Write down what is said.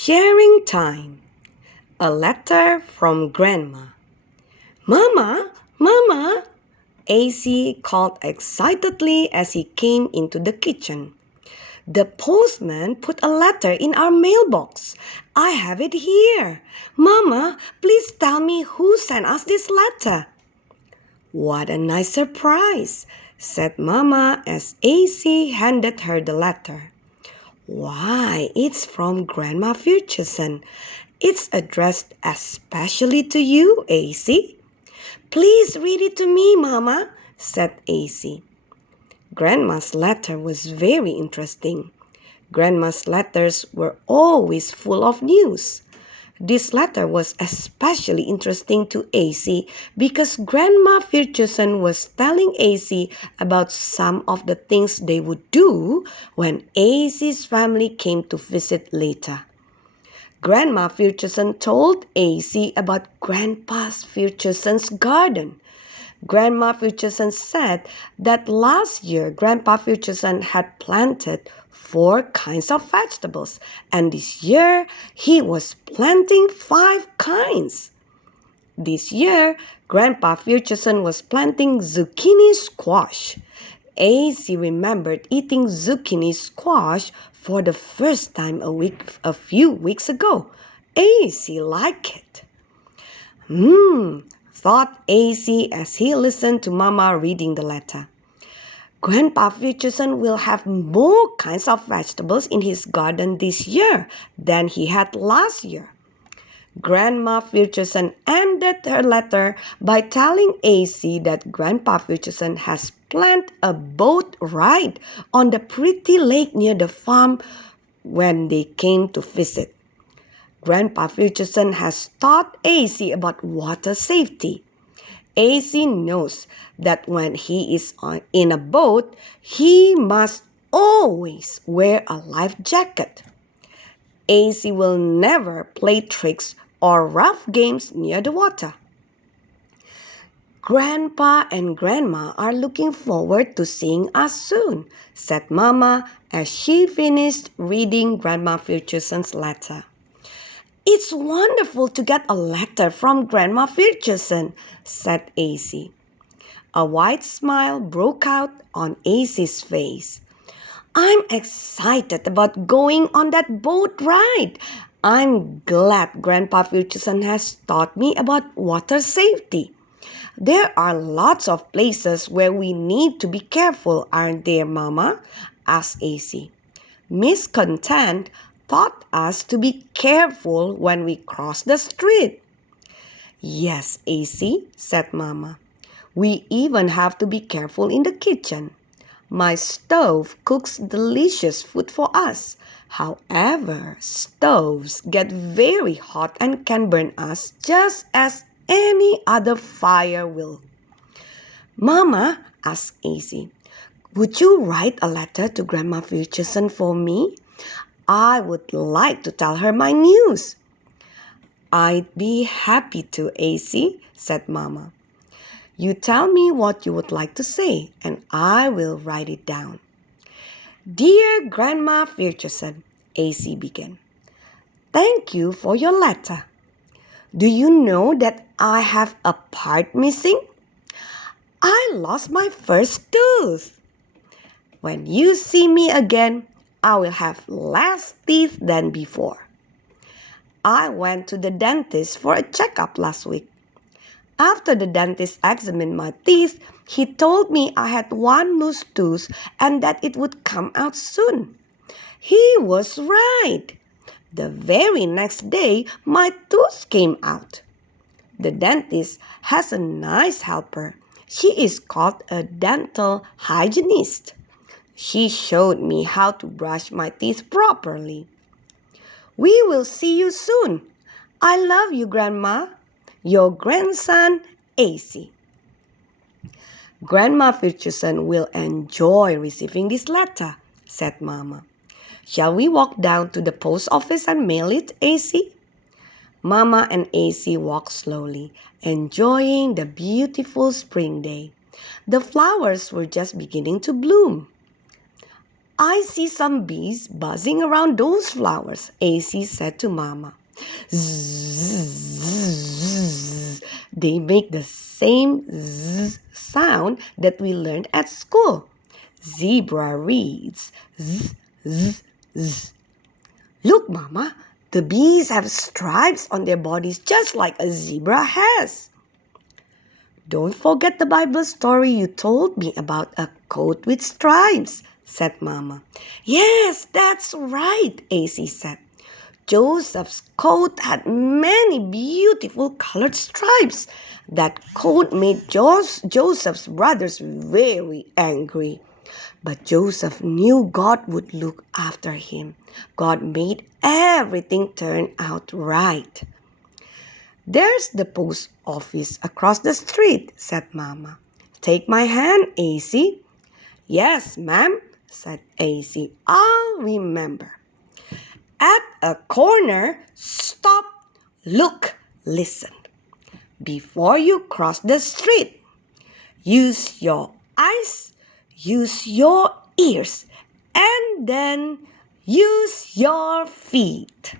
Sharing time. A letter from Grandma. Mama, Mama, AC called excitedly as he came into the kitchen. The postman put a letter in our mailbox. I have it here. Mama, please tell me who sent us this letter. What a nice surprise, said Mama as AC handed her the letter. Why, it's from Grandma Furchison. It's addressed especially to you, AC. Please read it to me, Mama, said AC. Grandma's letter was very interesting. Grandma's letters were always full of news. This letter was especially interesting to AC because Grandma Furchison was telling AC about some of the things they would do when AC's family came to visit later. Grandma Furchison told AC about Grandpa Furchison's garden. Grandma Furchison said that last year Grandpa Furchison had planted 4 kinds of vegetables, and this year he was planting 5 kinds. This year, Grandpa Furchison was planting zucchini squash. AC remembered eating zucchini squash for the first time a few weeks ago. AC liked it. Thought AC as he listened to Mama reading the letter. Grandpa Furchison will have more kinds of vegetables in his garden this year than he had last year. Grandma Furchison ended her letter by telling AC that Grandpa Furchison has planned a boat ride on the pretty lake near the farm when they came to visit. Grandpa Furchison has taught AC about water safety. AC knows that when he is in a boat, he must always wear a life jacket. AC will never play tricks or rough games near the water. Grandpa and Grandma are looking forward to seeing us soon, said Mama as she finished reading Grandma Furchison's letter. It's wonderful to get a letter from Grandma Furchison, said AC. A wide smile broke out on AC's face. I'm excited about going on that boat ride. I'm glad Grandpa Furchison has taught me about water safety. There are lots of places where we need to be careful, aren't there, Mama? Asked AC. Miss Content taught us to be careful when we cross the street. Yes, AC, said Mama. We even have to be careful in the kitchen. My stove cooks delicious food for us. However, stoves get very hot and can burn us just as any other fire will. Mama, asked AC, would you write a letter to Grandma Furchison for me? I would like to tell her my news. I'd be happy to, AC, said Mama. You tell me what you would like to say, and I will write it down. Dear Grandma Furchison, AC began. Thank you for your letter. Do you know that I have a part missing? I lost my first tooth. When you see me again, I will have less teeth than before. I went to the dentist for a checkup last week. After the dentist examined my teeth, he told me I had 1 loose tooth and that it would come out soon. He was right. The very next day, my tooth came out. The dentist has a nice helper. She is called a dental hygienist. She showed me how to brush my teeth properly. We will see you soon. I love you, Grandma. Your grandson, AC. Grandma Furchison will enjoy receiving this letter, said Mama. Shall we walk down to the post office and mail it, AC? Mama and AC walked slowly, enjoying the beautiful spring day. The flowers were just beginning to bloom. I see some bees buzzing around those flowers, AC said to Mama. Zzz. They make the same zzz sound that we learned at school. Zebra reads zzz, zzz, zzz. Look, Mama, the bees have stripes on their bodies just like a zebra has. Don't forget the Bible story you told me about a coat with stripes, said Mama. Yes, that's right, AC said. Joseph's coat had many beautiful colored stripes. That coat made Joseph's brothers very angry. But Joseph knew God would look after him. God made everything turn out right. There's the post office across the street, said Mama. Take my hand, AC. Yes, ma'am, said AC. I'll remember. At a corner, stop, look, listen. Before you cross the street, use your eyes, use your ears, and then use your feet.